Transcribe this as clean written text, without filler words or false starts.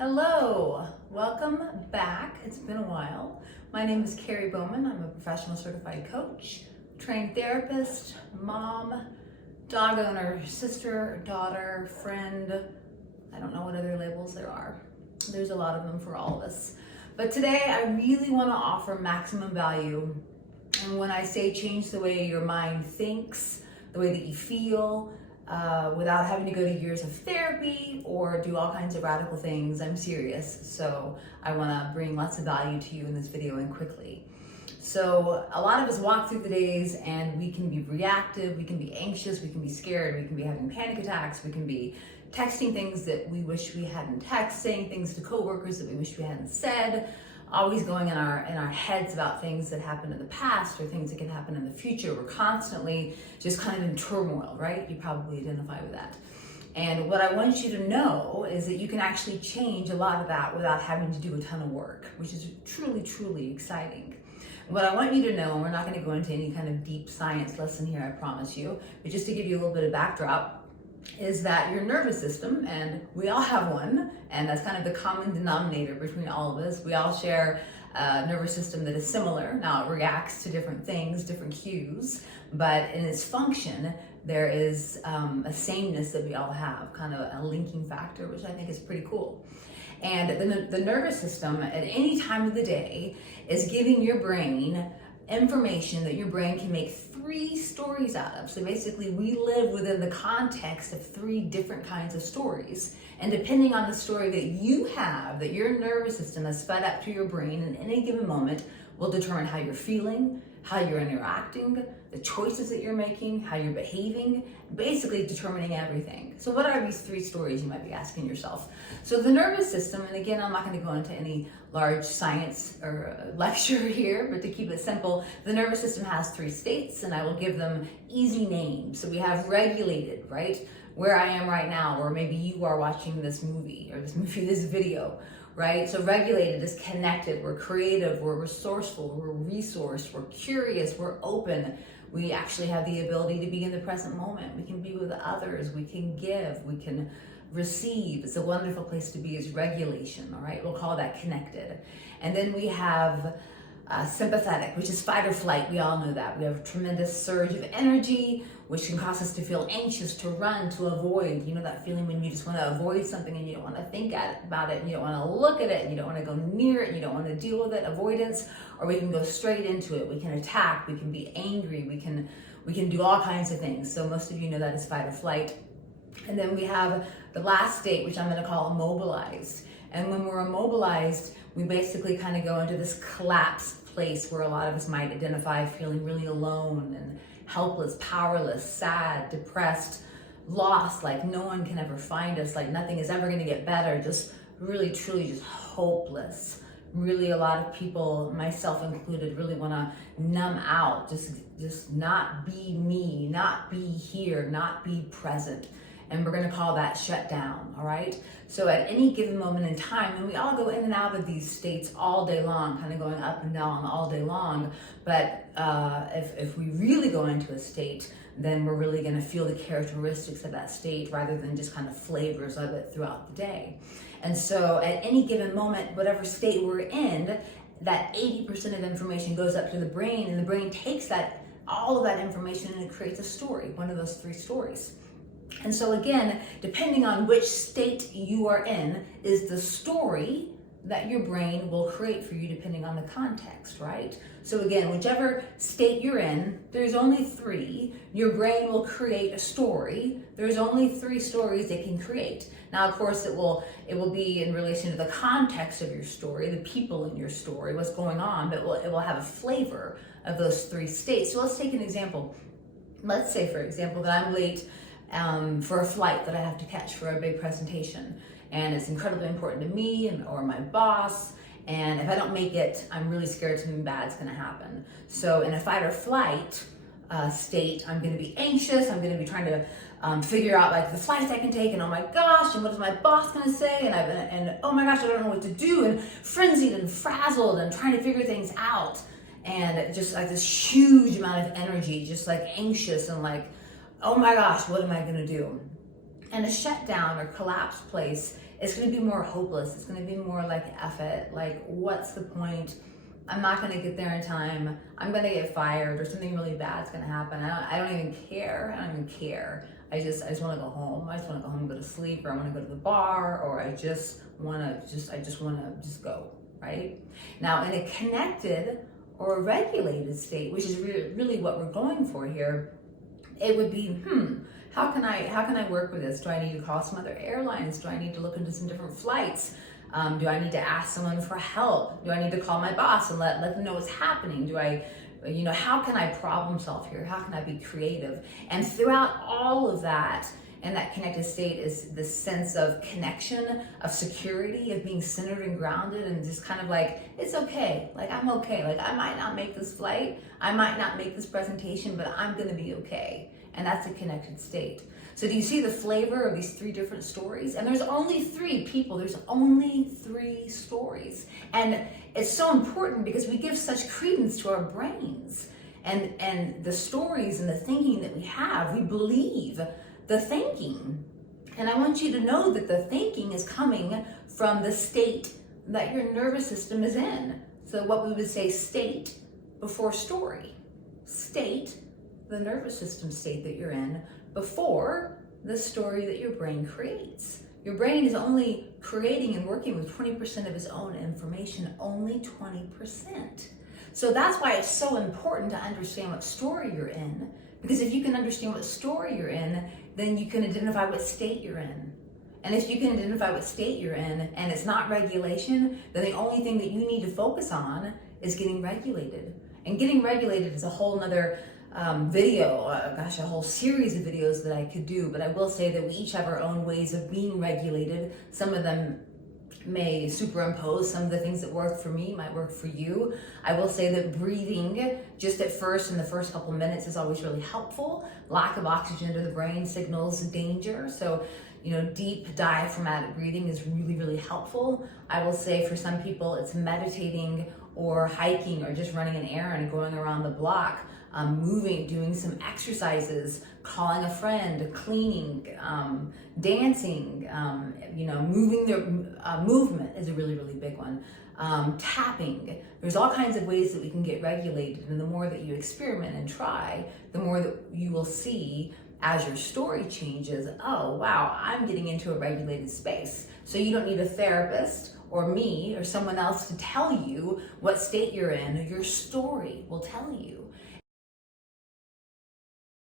Hello, welcome back. It's been a while. My name is Carrie Bowman. I'm a professional certified coach, trained therapist, mom, dog owner, sister, daughter, friend. I don't know what other labels there are. There's a lot of them for all of us. But today I really want to offer maximum value. And when I say change the way your mind thinks, the way that you feel, without having to go to years of therapy or do all kinds of radical things, I'm serious. So I want to bring lots of value to you in this video and quickly. So a lot of us walk through the days and we can be reactive, we can be anxious, we can be scared, we can be having panic attacks, we can be texting things that we wish we hadn't texted, saying things to coworkers that we wish we hadn't said, always going in our heads about things that happened in the past or things that can happen in the future. We're constantly just kind of in turmoil, right? You probably identify with that. And what I want you to know is that you can actually change a lot of that without having to do a ton of work, which is truly, truly exciting. What I want you to know, and we're not going to go into any kind of deep science lesson here, I promise you, but just to give you a little bit of backdrop, is that your nervous system, and we all have one, and that's kind of the common denominator between all of us. We all share a nervous system that is similar. Now it reacts to different things, different cues, but in its function, there is a sameness that we all have, kind of a linking factor, which I think is pretty cool. And the nervous system at any time of the day is giving your brain information that your brain can make 3 stories out of. So basically we live within the context of 3 different kinds of stories. And depending on the story that you have, that your nervous system has fed up to your brain in any given moment, will determine how you're feeling, how you're interacting, the choices that you're making, how you're behaving, basically determining everything. So what are these 3 stories, you might be asking yourself? So the nervous system, and again, I'm not going to go into any large science or lecture here, but to keep it simple, the nervous system has 3 states, and I will give them easy names. So we have regulated, right? Where I am right now, or maybe you are watching this movie, or this video, right? So regulated is connected, we're creative, we're resourceful, we're resourced, we're curious, we're open. We actually have the ability to be in the present moment. We can be with others, we can give, we can receive. It's a wonderful place to be, is regulation, all right? We'll call that connected. And then we have sympathetic, which is fight or flight. We all know that. We have a tremendous surge of energy, which can cause us to feel anxious, to run, to avoid. You know that feeling when you just want to avoid something and you don't want to think about it, and you don't want to look at it, and you don't want to go near it, and you don't want to deal with it, avoidance. Or we can go straight into it. We can attack, we can be angry, we can do all kinds of things. So most of you know that is fight or flight. And then we have the last state, which I'm going to call immobilized. And when we're immobilized, we basically kind of go into this collapsed place where a lot of us might identify feeling really alone and helpless, powerless, sad, depressed, lost, like no one can ever find us, like nothing is ever going to get better, just really, truly just hopeless. Really, a lot of people, myself included, really want to numb out, just not be me, not be here, not be present. And we're going to call that shut down, all right? So at any given moment in time, and we all go in and out of these states all day long, kind of going up and down all day long, but if we really go into a state, then we're really going to feel the characteristics of that state rather than just kind of flavors of it throughout the day. And so at any given moment, whatever state we're in, that 80% of information goes up to the brain, and the brain takes all of that information and it creates a story, one of those 3 stories. And so again, depending on which state you are in, is the story that your brain will create for you depending on the context, right? So again, whichever state you're in, there's only 3. Your brain will create a story. There's only 3 stories it can create. Now, of course, it will be in relation to the context of your story, the people in your story, what's going on, but it will have a flavor of those 3 states. So let's take an example. Let's say, for example, that I'm late for a flight that I have to catch for a big presentation, and it's incredibly important to me or my boss, and if I don't make it, I'm really scared something bad's going to happen. So in a fight or flight state, I'm going to be anxious, I'm going to be trying to figure out like the flights I can take, and oh my gosh, and what is my boss going to say, and oh my gosh, I don't know what to do, and frenzied and frazzled and trying to figure things out, and just like this huge amount of energy, just like anxious and like, oh my gosh, what am I going to do? And a shutdown or collapsed place it's going to be more hopeless. It's going to be more like, F it, like, what's the point? I'm not going to get there in time. I'm going to get fired, or something really bad's going to happen. I don't even care. I don't even care. I just want to go home. I just want to go home and go to sleep, or I want to go to the bar, or I just want to go, right? Now, in a connected or a regulated state, which is really what we're going for here, it would be, how can I work with this? Do I need to call some other airlines? Do I need to look into some different flights? Do I need to ask someone for help? Do I need to call my boss and let them know what's happening? How can I problem solve here? How can I be creative? And throughout all of that, and that connected state is this sense of connection, of security, of being centered and grounded, and just kind of like, it's okay. Like, I'm okay. Like, I might not make this flight. I might not make this presentation, but I'm going to be okay. And that's a connected state. So do you see the flavor of these 3 different stories? And there's only 3 people. There's only 3 stories. And it's so important because we give such credence to our brains and the stories and the thinking that we have. We believe the thinking. And I want you to know that the thinking is coming from the state that your nervous system is in. So what we would say, state before story. State, the nervous system state that you're in, before the story that your brain creates. Your brain is only creating and working with 20% of its own information, only 20%. So that's why it's so important to understand what story you're in, because if you can understand what story you're in, then you can identify what state you're in. And if you can identify what state you're in and it's not regulation, then the only thing that you need to focus on is getting regulated. And getting regulated is a whole nother video, a whole series of videos that I could do, but I will say that we each have our own ways of being regulated. Some of them may superimpose some of the things that work for me might work for you. I will say that breathing just at first in the first couple minutes is always really helpful. Lack of oxygen to the brain signals danger. So, deep diaphragmatic breathing is really, really helpful. I will say for some people it's meditating or hiking or just running an errand, going around the block, moving, doing some exercises, calling a friend, cleaning, dancing, moving their movement is a really, really big one. Tapping. There's all kinds of ways that we can get regulated, and the more that you experiment and try, the more that you will see as your story changes, oh wow, I'm getting into a regulated space. So you don't need a therapist or me or someone else to tell you what state you're in. Your story will tell you.